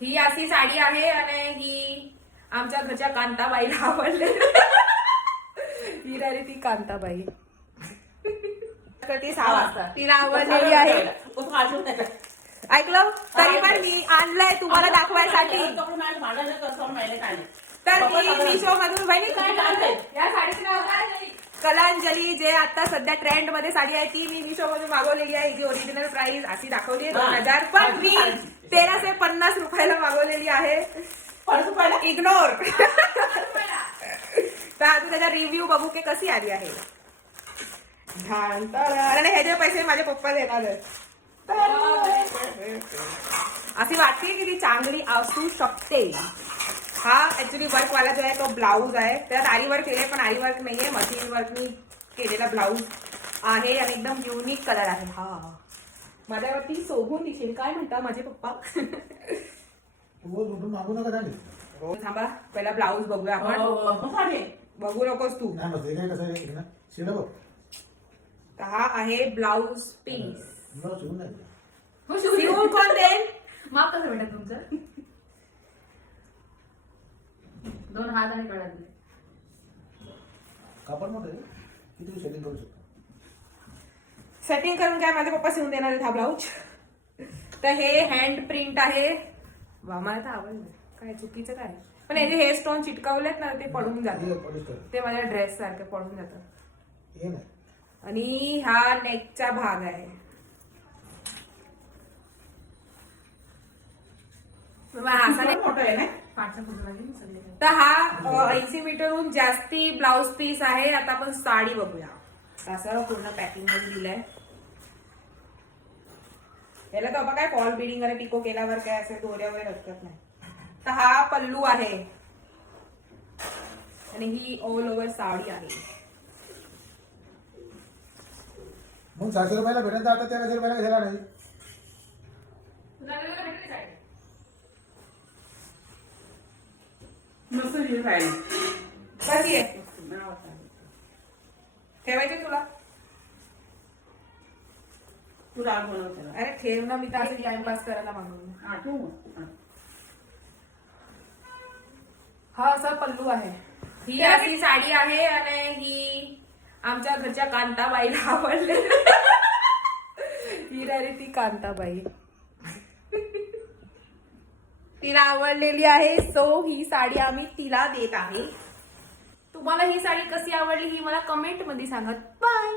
ही अशी साडी आहे आणि ही आमच्या घरच्या कांताबाईला आवडली. ही राहिली ती कांताबाई. ती 6 वाजता तिला आवडलेली आहे. ऐकलं तरी पण मी आणलंय तुम्हाला दाखवायसाठी. तर मी मिशो मधून बहिणी या साडीचं नाव काय? कलांजली, जे आता सध्या ट्रेंड मध्ये साडी आहे ती मी मिशो मधून मागवलेली आहे. जी ओरिजिनल प्राइस अशी दाखवली आहे 2000, पण मी 1350 रुपयाला मागवलेली आहे. इग्नोर. तर आता त्याचा रिव्ह्यू बघू की कशी आली आहे. आणि ह्याचे पैसे माझे पप्पा देणार. अशी वाटते की ती चांगली असू शकते. हा ऍक्च्युली वर्क वाला जो आहे तो ब्लाऊज आहे. त्यात आरी वर्क केले पण आरी वर्क नाहीये, मशीन वर्क मी केलेला ब्लाऊज आहे आणि एकदम युनिक कलर आहे. हा माझ्यावरती शोभून दिसेल काय म्हणता माझे पप्पा. मागू नका. थांबा पहिला ब्लाऊज बघूया आपण. बघू नकोस तू. हा आहे ब्लाऊज पीस. शिवून कोण देईल? माप कसं भेटत तुमचं? 2 हात आणि कडा दिले. कापड मोठं आहे, किती सेटिंग करू शकतो. सेटिंग करून काय माझे पप्पा शिवून देणार आहेत हा ब्लाऊज. तर हे हँड प्रिंट आहे. वा मला तर आवडलं. काय चुकीचं काय पण याचे हेअर स्टोन चिटकावलेत ना ते पडून जातात. ते माझ्या ड्रेस सारखे पडून जातात. आणि हा नेकचा भाग आहे. तर हा 80 मीटरहून जास्ती ब्लाऊज पीस आहे. आता आपण साडी बघूया. असं पूर्ण पॅकिंग मध्ये दिलंय. याला तर काय फॉल बिडिंग आणि पिको केल्यावर काय असे दोऱ्या वगैरे लटकत नाही. तर हा पल्लू आहे आणि ही ऑल ओव्हर साडी आहे. मग 700 रुपयाला भेटत आता 1300 रुपयाला घ्यायला नाही. कशी आहे ठेवायचे तुला? अरे ठेव ना, मी तर असे टाइमपास करायला मागवलं. हा असा पल्लू आहे. ही अशी साडी आहे आणि ही आमच्या घरच्या कांताबाईला आवडली. ही राहिली ती कांताबाई. तिला आवडलेली आहे. सो ही साडी आम्ही तिला देत आहे. तुम्हाला ही साडी कशी आवडली ही मला कमेंट मध्ये सांगा. बाय.